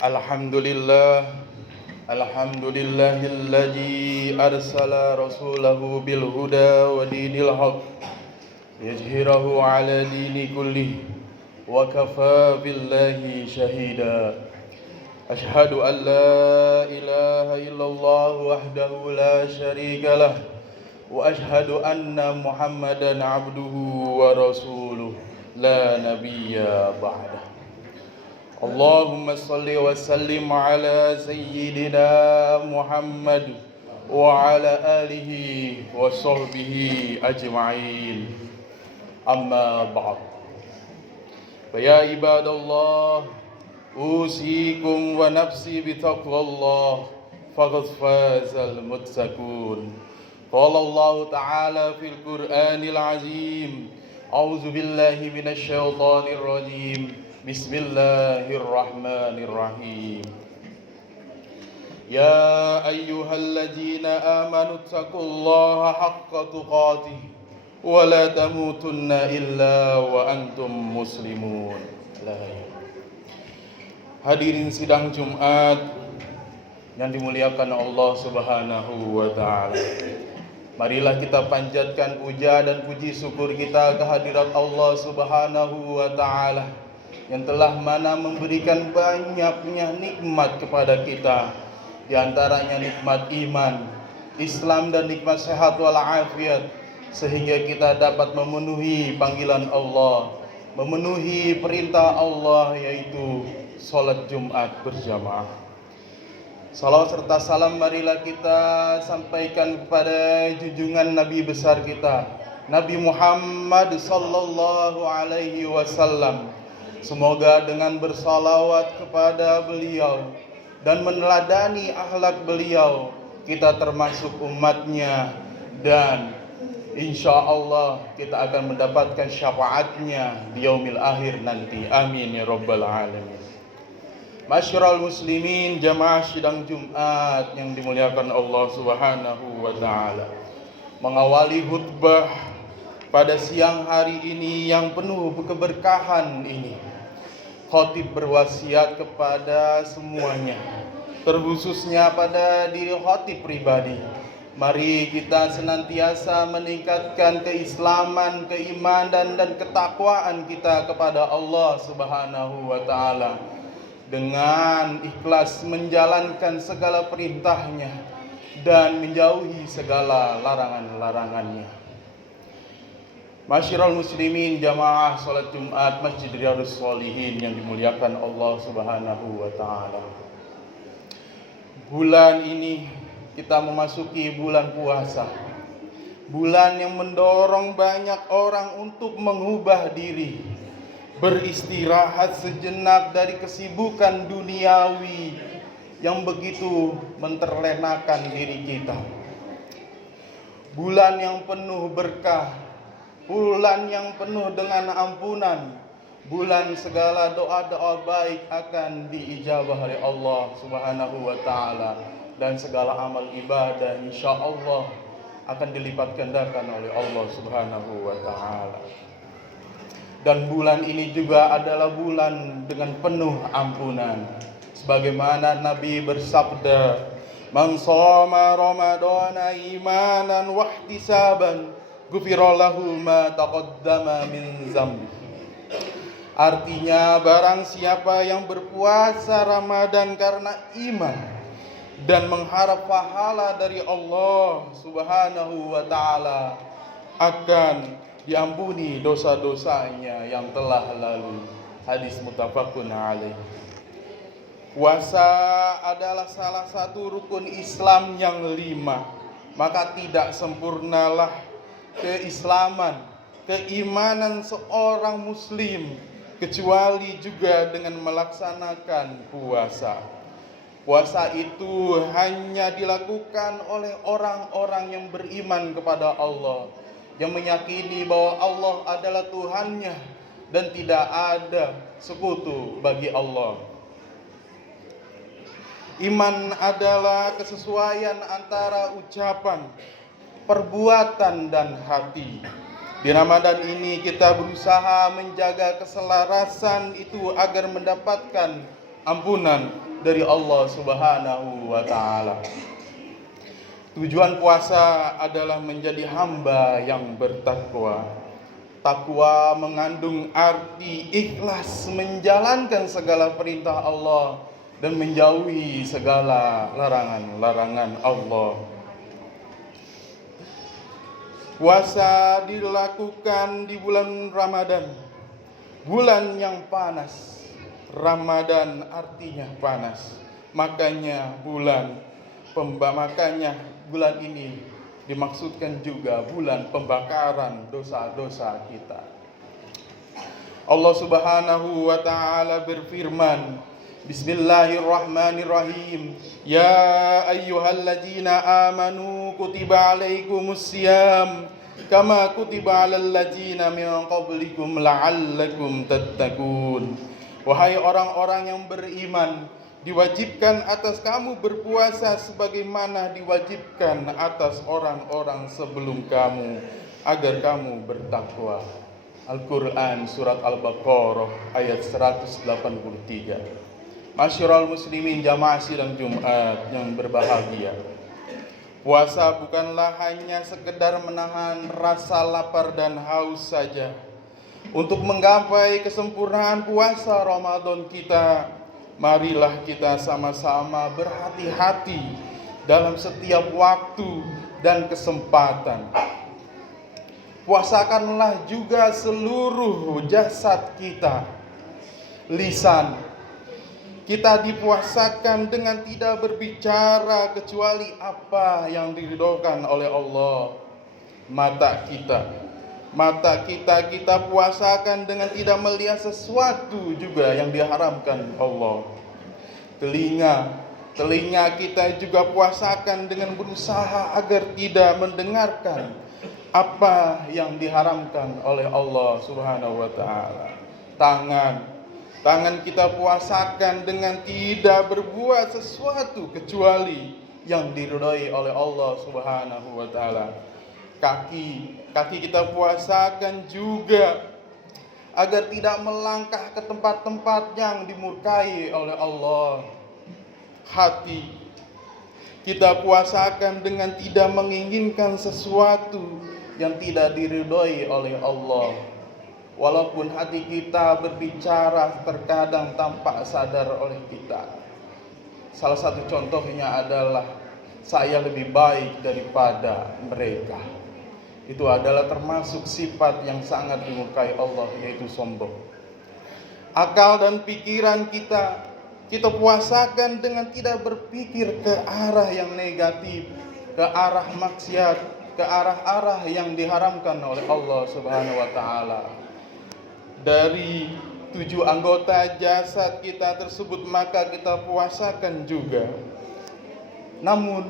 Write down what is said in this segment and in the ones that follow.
Alhamdulillah, alhamdulillahilladzi arsala rasulahu bil huda wa dinil haq yajhirahu ala dini kullih wa kafa billahi shahida. Ashhadu an la ilaha illallah wahdahu la syarika lah wa ashhadu anna Muhammadan abduhu wa rasuluh la nabiyya ba'dah. Allahumma salli wa sallim ala sayyidina Muhammad wa ala alihi wa sahbihi ajma'in. Amma ba'd. Ya ibadallah, usikum wa nafsi bitaqwallah faqad fazal muttaqun. Qala Allah Ta'ala fil Qur'anil Azim. A'udzu billahi minasy syaithanir rajim. Bismillahirrahmanirrahim. Ya ayyuhalladzina amanu taqullaha haqqa tuqatih wa la tamutunna illa wa antum muslimun. Hadirin sidang Jumat yang dimuliakan Allah Subhanahu wa taala. Marilah kita panjatkan puja dan puji syukur kita kehadirat Allah Subhanahu wa taala yang telah mana memberikan banyaknya nikmat kepada kita, di antaranya nikmat iman, Islam dan nikmat sehat walafiat, sehingga kita dapat memenuhi panggilan Allah, memenuhi perintah Allah, yaitu salat Jumat berjamaah. Salawat serta salam marilah kita sampaikan kepada junjungan Nabi besar kita, Nabi Muhammad sallallahu alaihi wasallam. Semoga dengan bersalawat kepada beliau dan meneladani akhlak beliau, kita termasuk umatnya, dan insya Allah kita akan mendapatkan syafaatnya di yaumil akhir nanti. Amin ya rabbal alamin. Masyarul muslimin, jamaah sidang Jumat yang dimuliakan Allah Subhanahu wa taala. Mengawali khutbah pada siang hari ini yang penuh keberkahan ini, khatib berwasiat kepada semuanya, terkhususnya pada diri khatib pribadi. Mari kita senantiasa meningkatkan keislaman, keimanan dan ketakwaan kita kepada Allah Subhanahu wa taala dengan ikhlas menjalankan segala perintahnya dan menjauhi segala larangan-larangannya. Masyarul muslimin, jamaah salat Jumat Masjid Riyadhus Shalihin yang dimuliakan Allah Subhanahu wa taala. Bulan ini kita memasuki bulan puasa. Bulan yang mendorong banyak orang untuk mengubah diri, beristirahat sejenak dari kesibukan duniawi yang begitu menterlenakan diri kita. Bulan yang penuh berkah, bulan yang penuh dengan ampunan, bulan segala doa-doa baik akan diijabah oleh Allah Subhanahu wa taala, dan segala amal ibadah insyaallah akan dilipat gandakan oleh Allah Subhanahu wa taala. Dan bulan ini juga adalah bulan dengan penuh ampunan, sebagaimana Nabi bersabda, "Man shoma ramadhana imanan wa ihtisaban ghufira lahu ma taqaddama min dzambi." Artinya, barang siapa yang berpuasa Ramadan karena iman dan mengharap pahala dari Allah Subhanahu wa taala, akan diampuni dosa-dosanya yang telah lalu. Hadis muttafaqun alaih. Puasa adalah salah satu rukun Islam yang 5, maka tidak sempurnalah keislaman, keimanan seorang muslim kecuali juga dengan melaksanakan puasa. Puasa itu hanya dilakukan oleh orang-orang yang beriman kepada Allah, yang meyakini bahwa Allah adalah Tuhannya dan tidak ada sekutu bagi Allah. Iman adalah kesesuaian antara ucapan, perbuatan, dan hati. Di Ramadan ini kita berusaha menjaga keselarasan itu agar mendapatkan ampunan dari Allah Subhanahu wa Ta'ala. Tujuan puasa adalah menjadi hamba yang bertakwa. Takwa mengandung arti ikhlas menjalankan segala perintah Allah dan menjauhi segala larangan-larangan Allah. Puasa dilakukan di bulan Ramadan, bulan yang panas. Ramadan artinya panas. Makanya bulan ini dimaksudkan juga bulan pembakaran dosa-dosa kita. Allah Subhanahu wa Ta'ala berfirman, Bismillahirrahmanirrahim. Ya ayyuhalladzina amanu kutiba alaikumusiyam kama kutiba alal ladzina min qablikum la'allakum tattaqun. Wahai orang-orang yang beriman, diwajibkan atas kamu berpuasa sebagaimana diwajibkan atas orang-orang sebelum kamu agar kamu bertakwa. Al-Quran Surat Al-Baqarah ayat 183. Masyiral muslimin jamaah sidang Jumat yang berbahagia, puasa bukanlah hanya sekedar menahan rasa lapar dan haus saja. Untuk menggapai kesempurnaan puasa Ramadan kita, marilah kita sama-sama berhati-hati dalam setiap waktu dan kesempatan. Puasakanlah juga seluruh jasad kita. Lisan kita dipuasakan dengan tidak berbicara kecuali apa yang diridhokan oleh Allah. Mata kita puasakan dengan tidak melihat sesuatu juga yang diharamkan Allah. Telinga kita juga puasakan dengan berusaha agar tidak mendengarkan apa yang diharamkan oleh Allah Subhanahu wa Ta'ala. Tangan kita puasakan dengan tidak berbuat sesuatu kecuali yang diridhai oleh Allah Subhanahu wa Ta'ala. Kaki kita puasakan juga agar tidak melangkah ke tempat-tempat yang dimurkai oleh Allah. Hati kita puasakan dengan tidak menginginkan sesuatu yang tidak diridhai oleh Allah. Walaupun hati kita berbicara terkadang tampak sadar oleh kita. Salah satu contohnya adalah saya lebih baik daripada mereka. Itu adalah termasuk sifat yang sangat dimurkai Allah, yaitu sombong. Akal dan pikiran kita puasakan dengan tidak berpikir ke arah yang negatif, ke arah maksiat, ke arah-arah yang diharamkan oleh Allah Subhanahu wa Ta'ala. Dari 7 anggota jasad kita tersebut maka kita puasakan juga. Namun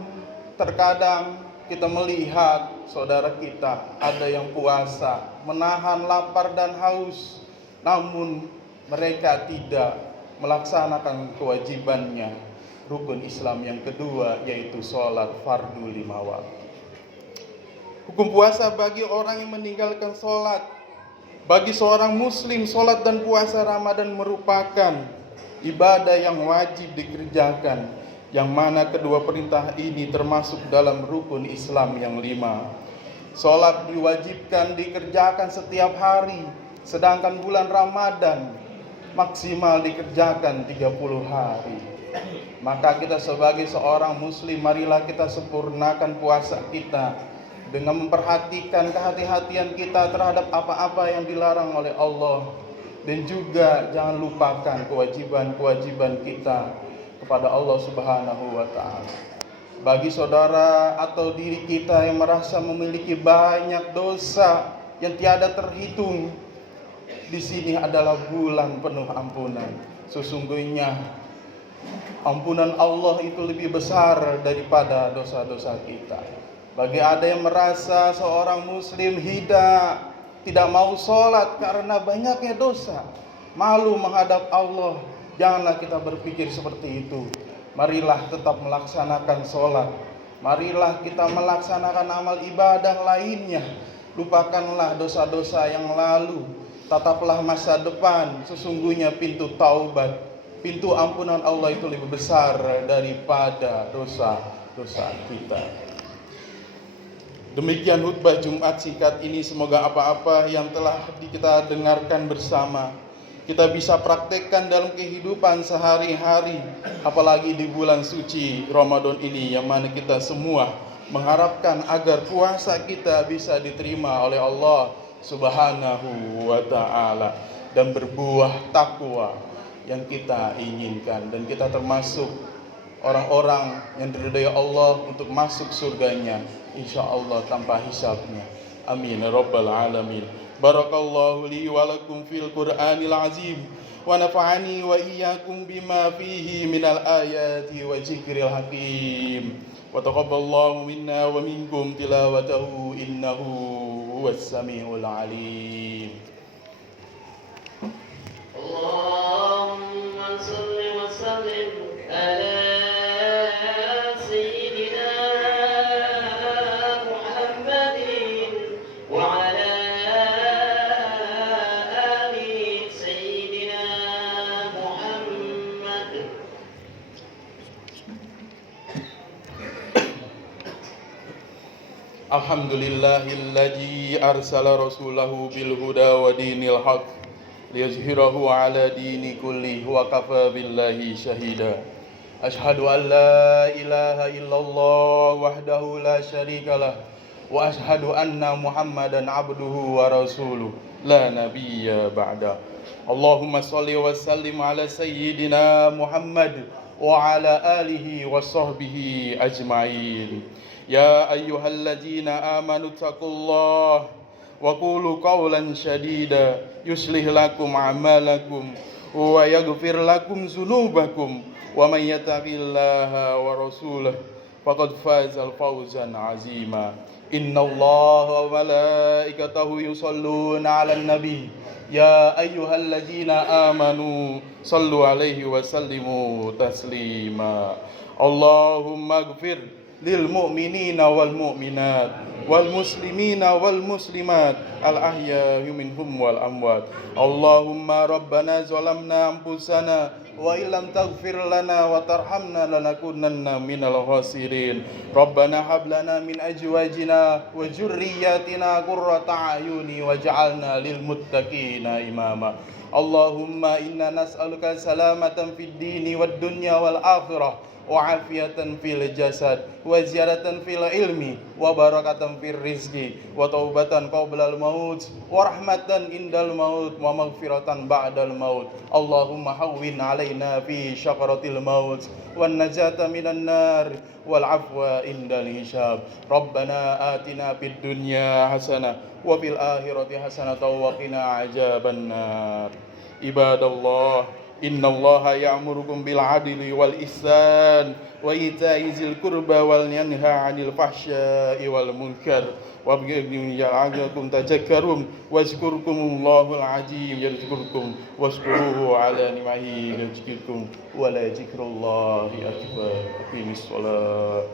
terkadang kita melihat saudara kita ada yang puasa, menahan lapar dan haus, namun mereka tidak melaksanakan kewajibannya, rukun Islam yang kedua, yaitu sholat fardu 5 waktu. Hukum puasa bagi orang yang meninggalkan sholat. Bagi seorang muslim, sholat dan puasa Ramadan merupakan ibadah yang wajib dikerjakan, yang mana kedua perintah ini termasuk dalam rukun Islam yang 5. Sholat diwajibkan dikerjakan setiap hari, sedangkan bulan Ramadan maksimal dikerjakan 30 hari. Maka kita sebagai seorang muslim, marilah kita sempurnakan puasa kita dengan memperhatikan kehati-hatian kita terhadap apa-apa yang dilarang oleh Allah. Dan juga jangan lupakan kewajiban-kewajiban kita kepada Allah Subhanahu wa Ta'ala. Bagi saudara atau diri kita yang merasa memiliki banyak dosa yang tiada terhitung, di sini adalah bulan penuh ampunan. Sesungguhnya ampunan Allah itu lebih besar daripada dosa-dosa kita. Bagi ada yang merasa seorang muslim tidak mau sholat karena banyaknya dosa, malu menghadap Allah, janganlah kita berpikir seperti itu. Marilah tetap melaksanakan sholat. Marilah kita melaksanakan amal ibadah lainnya. Lupakanlah dosa-dosa yang lalu. Tataplah masa depan. Sesungguhnya pintu taubat Pintu ampunan Allah itu lebih besar daripada dosa-dosa kita. Demikian khutbah Jumat singkat ini, semoga apa-apa yang telah kita dengarkan bersama kita bisa praktekkan dalam kehidupan sehari-hari, apalagi di bulan suci Ramadan ini, yang mana kita semua mengharapkan agar puasa kita bisa diterima oleh Allah Subhanahu wa ta'ala dan berbuah takwa yang kita inginkan, dan kita termasuk orang-orang yang diridhai Allah untuk masuk surganya insyaallah tanpa hisabnya. Amin ya rabbal alamin. Barakallahu li wa lakum fil Qur'anil azim wa nafa'ani wa iyyakum bima fihi minal ayati wa dzikril hakim. Wa taqabbalallahu minna wa minkum tilawatahu innahu huwas samiul alim. Allahumma shalli wa sallim ala Alhamdulillahilladzi arsala rasulahu bil huda wa dinil haq liyuzhirahu ala dini kulli wa kafa billahi syahida. Ashhadu an la ilaha illallah wahdahu la syarikalah wa ashhadu anna Muhammadan abduhu wa rasuluh la nabiyya ba'da. Allahumma shalli wa sallim ala sayyidina Muhammad wa ala alihi wa sahbihi ajma'in. Ya ayyuhalladzina amanu taqullaha wa qulu qawlan shadida yuslih lakum a'malakum wa yaghfir lakum dzunubakum wa may yattaqillaha wa rasulahu faqad fazal fawzan 'azima. Innallaha wa malaikatahu yusholluna 'alan nabi ya ayyuhalladzina amanu shallu 'alaihi wa sallimu taslima. Allahumma ighfir lil mu'minina wal mu'minat wal muslimina wal muslimat al ahya'i minhum wal amwat. Allahumma rabbana zalamna anfusana wa illam taghfir lana wa tarhamna lanakunanna minal khasirin. Rabbana hab lana min azwajina wa dzurriyyatina qurrata a'yuni waj'alna lil muttaqina imama. Allahumma inna nas'aluka salamatan fid dini wad dunya wal akhirah wa afiyatan fil jasad wa ziyadatan fil ilmi wa barakatan fil rizqi wa taubatan qablal maut wa rahmatan indal maut wa maghfiratan ba'dal maut. Allahumma hawwin alaina fi syakaratil maut wan najata minan nar wal afwa indal hisab. Rabbana atina fid dunya hasanah wa fil akhirati hasanah wa qina adzaban nar. Ibadallah, innallaha ya'murukum bil 'adli wal ihsan wa ita'i dzil qurba wal yanha 'anil fahsya'i wal munkar wa ya'idzukum tadhakkarun wazkurkumullahul 'azim yadhkurkum washkuruhu 'ala ni'amihi yazidkum wa la dzikrullahi akbar. Aqimis shalah.